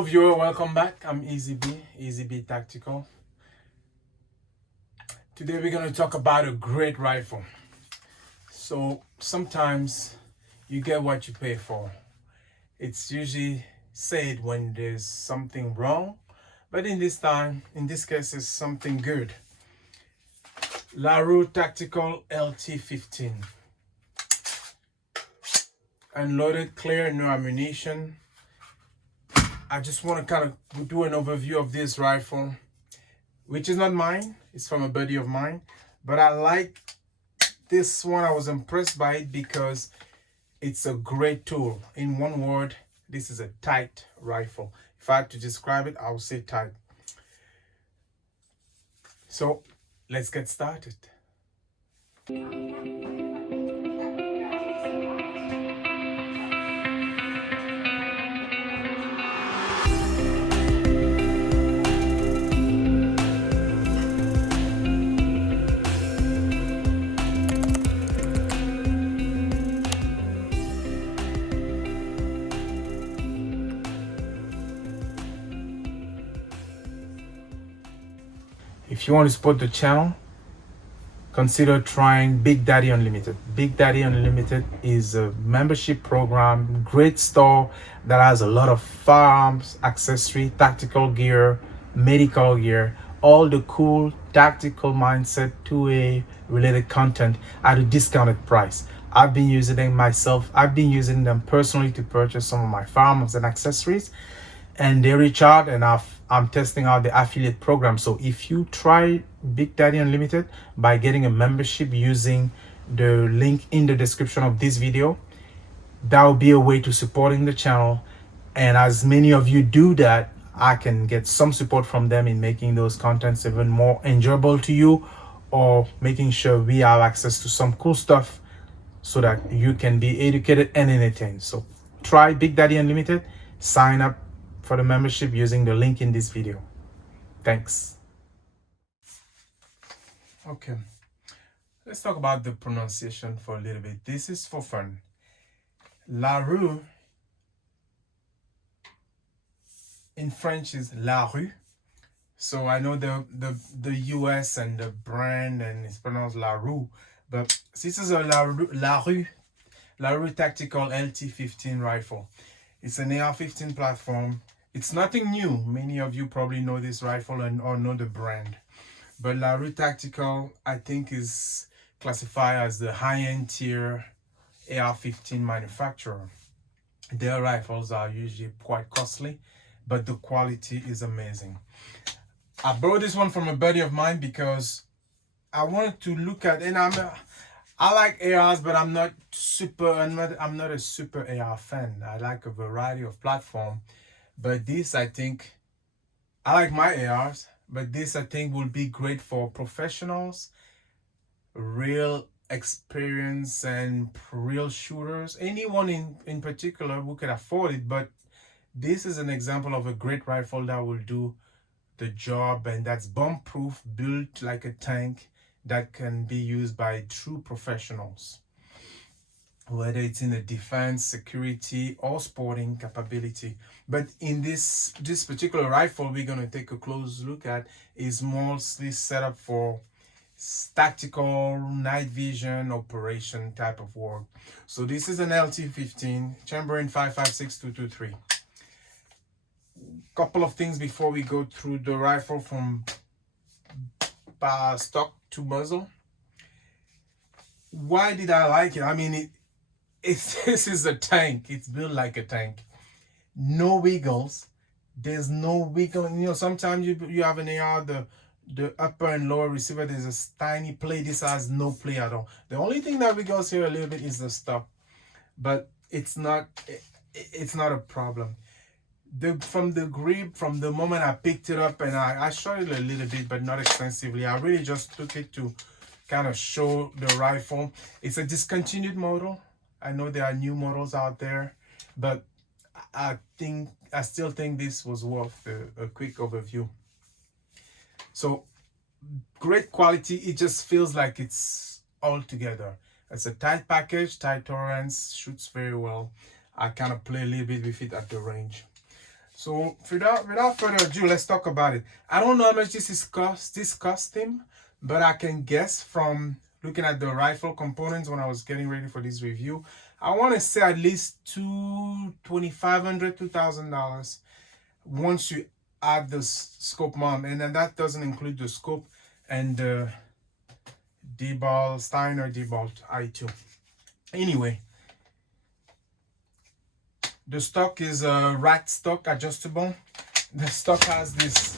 Hello viewer, welcome back. I'm EasyB Tactical. Today we're going to talk about a great rifle. So sometimes you get what you pay for. It's usually said when there's something wrong, but in this case, it's something good. LaRue Tactical LT15. Unloaded, clear, no ammunition. I just want to kind of do an overview of this rifle, which is not mine. It's from a buddy of mine. But I like this one. I was impressed by it because it's a great tool. In one word, this is a tight rifle. If I had to describe it, I would say tight. So let's get started. If you want to support the channel, consider trying Big Daddy Unlimited. Big Daddy Unlimited is a membership program, great store that has a lot of firearms, accessory, tactical gear, medical gear, all the cool tactical mindset 2A related content at a discounted price. I've been using them myself. I've been using them personally to purchase some of my firearms and accessories, and they reach out, and I'm testing out the affiliate program. So if you try Big Daddy Unlimited by getting a membership using the link in the description of this video, that will be a way to supporting the channel. And as many of you do that, I can get some support from them in making those contents even more enjoyable to you, or making sure we have access to some cool stuff so that you can be educated and entertained. So try Big Daddy Unlimited, sign up for the membership using the link in this video. Thanks. Okay, let's talk about the pronunciation for a little bit. This is for fun. LaRue in French is LaRue. So I know the US and the brand, and it's pronounced LaRue, but this is a LaRue Tactical LT15 rifle. It's an AR-15 platform. It's nothing new. Many of you probably know this rifle or know the brand. But LaRue Tactical, I think, is classified as the high-end tier AR-15 manufacturer. Their rifles are usually quite costly, but the quality is amazing. I borrowed this one from a buddy of mine because I wanted to look at, and I like ARs, but I'm not a super AR fan. I like a variety of platform. But this, I think, I like my ARs, but this, I think, will be great for professionals, real experience, and real shooters. Anyone in particular who can afford it. But this is an example of a great rifle that will do the job, and that's bomb-proof, built like a tank, that can be used by true professionals, whether it's in the defense, security, or sporting capability. But in this particular rifle we're going to take a close look at is mostly set up for tactical, night vision, operation type of work. So this is an LT15, chamber in 5.56-223. Couple of things before we go through the rifle from stock to muzzle. Why did I like it? I mean, this is a tank. It's built like a tank. No wiggles. There's no wiggling. You know, sometimes you have an AR, the upper and lower receiver, there's a tiny play. This has no play at all. The only thing that wiggles here a little bit is the stop, but it's not a problem. From the grip, from the moment I picked it up, and I shot it a little bit, but not extensively. I really just took it to kind of show the rifle. It's a discontinued model. I know there are new models out there, but I still think this was worth a quick overview. So great quality. It just feels like it's all together. It's a tight package, tight tolerance, shoots very well. I kind of play a little bit with it at the range. So without further ado, let's talk about it. I don't know how much this cost him, but I can guess from looking at the rifle components when I was getting ready for this review. I want to say at least $2,500, $2,000 once you add the scope mount, and then that doesn't include the scope and the Steiner DBAL i2. Anyway, the stock is a rat stock adjustable. The stock has this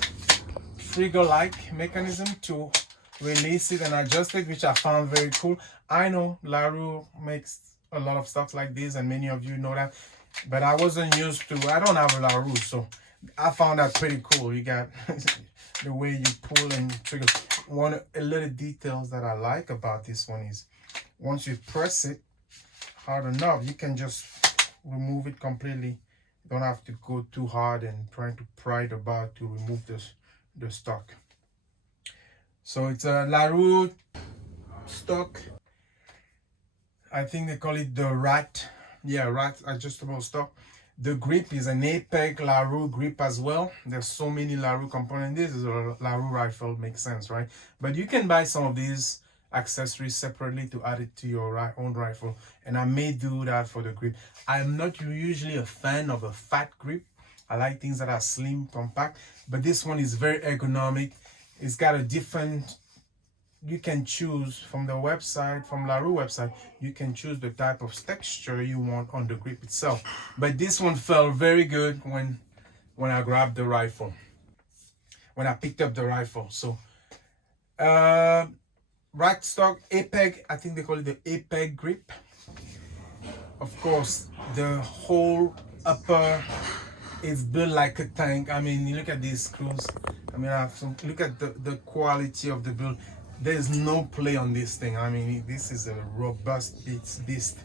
trigger-like mechanism to release it and adjust it, which I found very cool. I know LaRue makes a lot of stocks like this, and many of you know that, but I wasn't used to. I don't have a LaRue, so I found that pretty cool. You got the way you pull and trigger. A little details that I like about this one is once you press it hard enough, you can just remove it completely. You don't have to go too hard and trying to pry the bar to remove the stock. So it's a LaRue stock. I think they call it the rat adjustable stock. The grip is an APEG LaRue grip as well. There's so many LaRue components. This is a LaRue rifle, makes sense, right? But you can buy some of these accessories separately to add it to your own rifle, and I may do that for the grip. I'm not usually a fan of a fat grip. I like things that are slim, compact, but this one is very ergonomic. It's got a different, you can choose from the website, from LaRue website, you can choose the type of texture you want on the grip itself. But this one felt very good when I grabbed the rifle, when I picked up the rifle. So rat stock APEG, I think they call it the APEG grip. Of course, the whole upper is built like a tank. I mean, you look at these screws. I mean, look at the quality of the build. There's no play on this thing. I mean, this is a robust beast.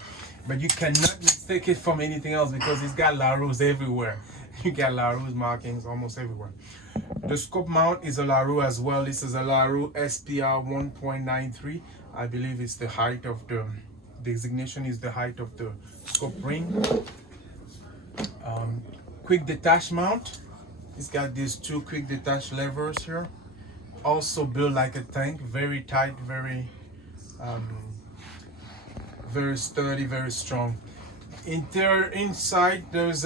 But you cannot mistake it from anything else because it's got LaRue's everywhere. You got LaRue's markings almost everywhere. The scope mount is a LaRue as well. This is a LaRue SPR 1.93. I believe it's the height of the designation is the height of the scope ring. Quick detach mount. It's got these two quick detach levers here. Also built like a tank, very tight, very sturdy, very strong. Inside there's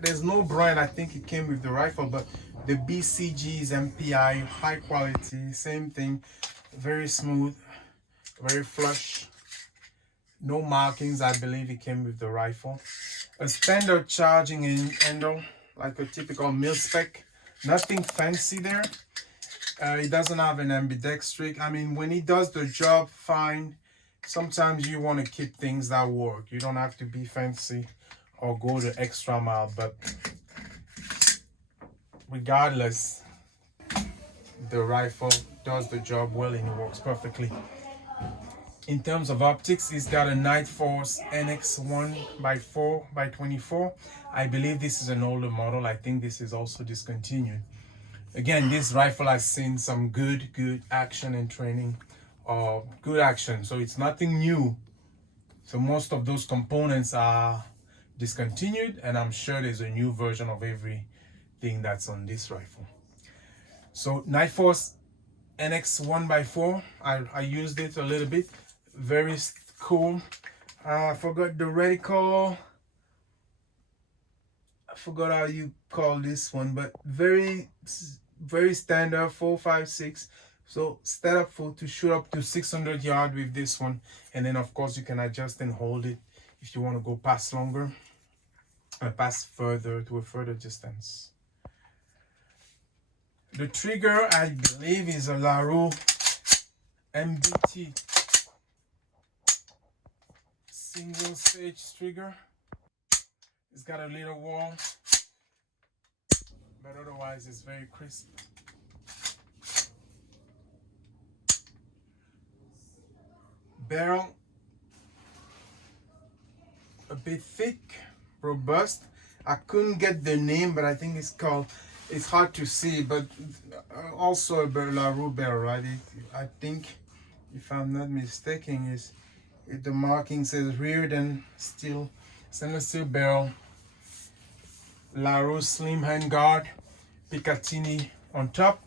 there's no brand. I think it came with the rifle, but the BCG's MPI, high quality, same thing, very smooth, very flush, no markings. I believe it came with the rifle. A standard charging handle, like a typical mil-spec, nothing fancy there. It doesn't have an ambidextrous. I mean, when it does the job, fine. Sometimes you want to keep things that work. You don't have to be fancy or go the extra mile, but regardless, the rifle does the job well and it works perfectly. In terms of optics, it's got a Nightforce NX1x4x24. I believe this is an older model. I think this is also discontinued. Again, this rifle has seen some good action and training, good action. So it's nothing new. So most of those components are discontinued, and I'm sure there's a new version of everything that's on this rifle. So Nightforce NX1x4, I used it a little bit. Very cool. I forgot the reticle. I forgot how you call this one, but very standard 4.56. So set up to shoot up to 600 yards with this one, and then of course you can adjust and hold it if you want to go past longer and pass further to a further distance. The trigger, I believe, is a LaRue MBT single stage trigger. It's got a little wall, but otherwise it's very crisp. Barrel, a bit thick, robust. I couldn't get the name, but I think it's hard to see, but also a LaRue barrel, right? I think, if I'm not mistaken, the marking says reared and stainless steel barrel LaRue slim handguard, Picatinny on top,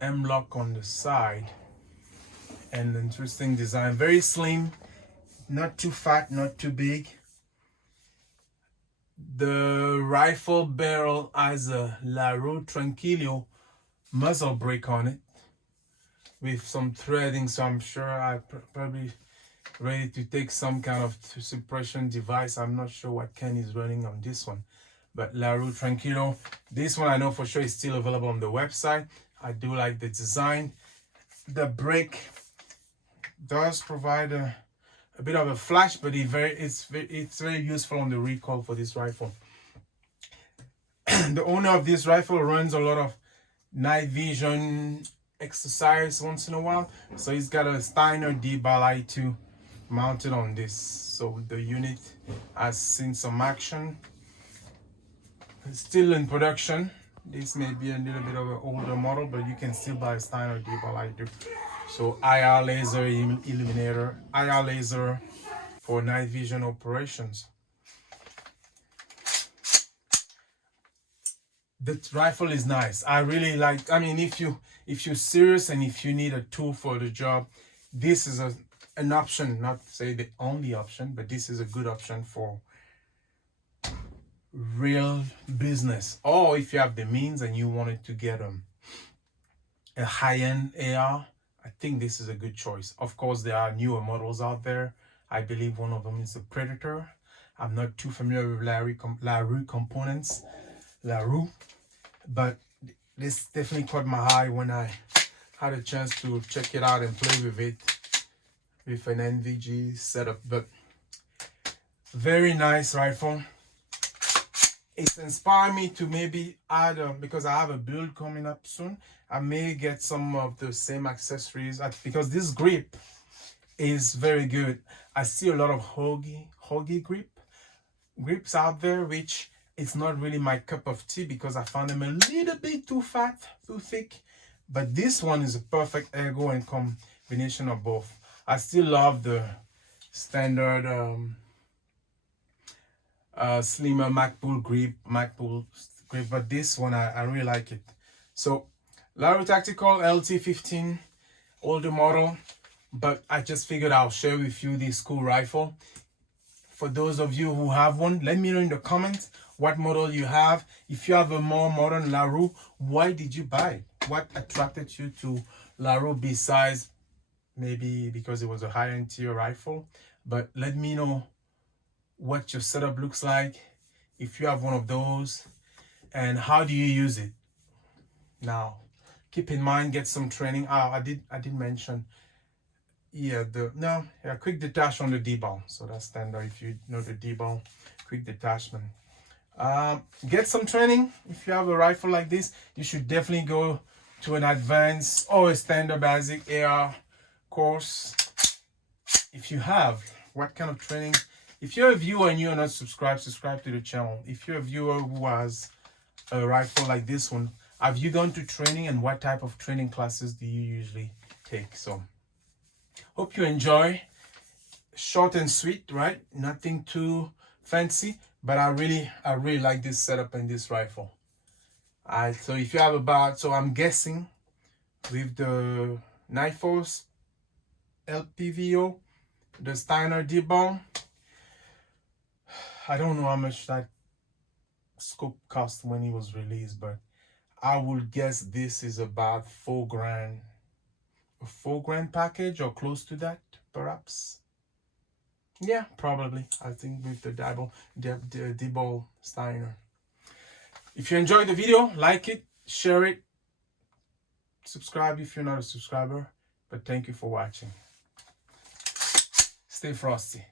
M-lock on the side, and interesting design. Very slim, not too fat, not too big. The rifle barrel has a LaRue Tranquillo muzzle brake on it with some threading, so I'm sure I probably ready to take some kind of suppression device. I'm not sure what Ken is running on this one, but LaRue Tranquillo. This one I know for sure is still available on the website. I do like the design. The brake does provide a bit of a flash, but it's very useful on the recoil for this rifle. The owner of this rifle runs a lot of night vision exercise once in a while, so he's got a Steiner DBAL IR mounted on this, so the unit has seen some action. It's still in production. This may be a little bit of an older model, but you can still buy a Steiner DBAL IR. So IR laser illuminator, IR laser for night vision operations. The rifle is nice. I really like, I mean, if you're serious and if you need a tool for the job, this is an option, not to say the only option, but this is a good option for real business. Or if you have the means and you wanted to get a high-end AR, I think this is a good choice. Of course, there are newer models out there. I believe one of them is the Predator. I'm not too familiar with LaRue components, LaRue, but this definitely caught my eye when I had a chance to check it out and play with it with an NVG setup. But very nice rifle. It's inspired me to maybe add, because I have a build coming up soon, I may get some of the same accessories because this grip is very good. I see a lot of hoggy grips out there, which it's not really my cup of tea because I found them a little bit too fat, too thick. But this one is a perfect ergo and combination of both. I still love the standard slimmer MacBook grip, but this one I really like it. So LaRue Tactical LT15, older model, but I just figured I'll share with you this cool rifle. For those of you who have one, let me know in the comments what model you have. If you have a more modern LaRue, why did you buy it? What attracted you to LaRue besides maybe because it was a high-end tier rifle? But let me know what your setup looks like, if you have one of those, and how do you use it. Now keep in mind, get some training. I did mention, quick detach on the DBAL, so that's standard. If you know the DBAL, quick detachment. Get some training. If you have a rifle like this, you should definitely go to an advanced or a standard basic AR course. If you have, what kind of training? If you're a viewer and you're not subscribed, subscribe to the channel. If you're a viewer who has a rifle like this one, have you gone to training, and what type of training classes do you usually take? So hope you enjoy. Short and sweet, right? Nothing too fancy, but I really like this setup and this rifle. So if you have so I'm guessing with the Nightforce LPVO, the Steiner DBAL, I don't know how much that scope cost when it was released, but I would guess this is about $4,000, a $4,000 package or close to that, perhaps. Yeah, probably. I think with the DBAL Steiner. If you enjoyed the video, like it, share it, subscribe if you're not a subscriber. But thank you for watching. Stay frosty.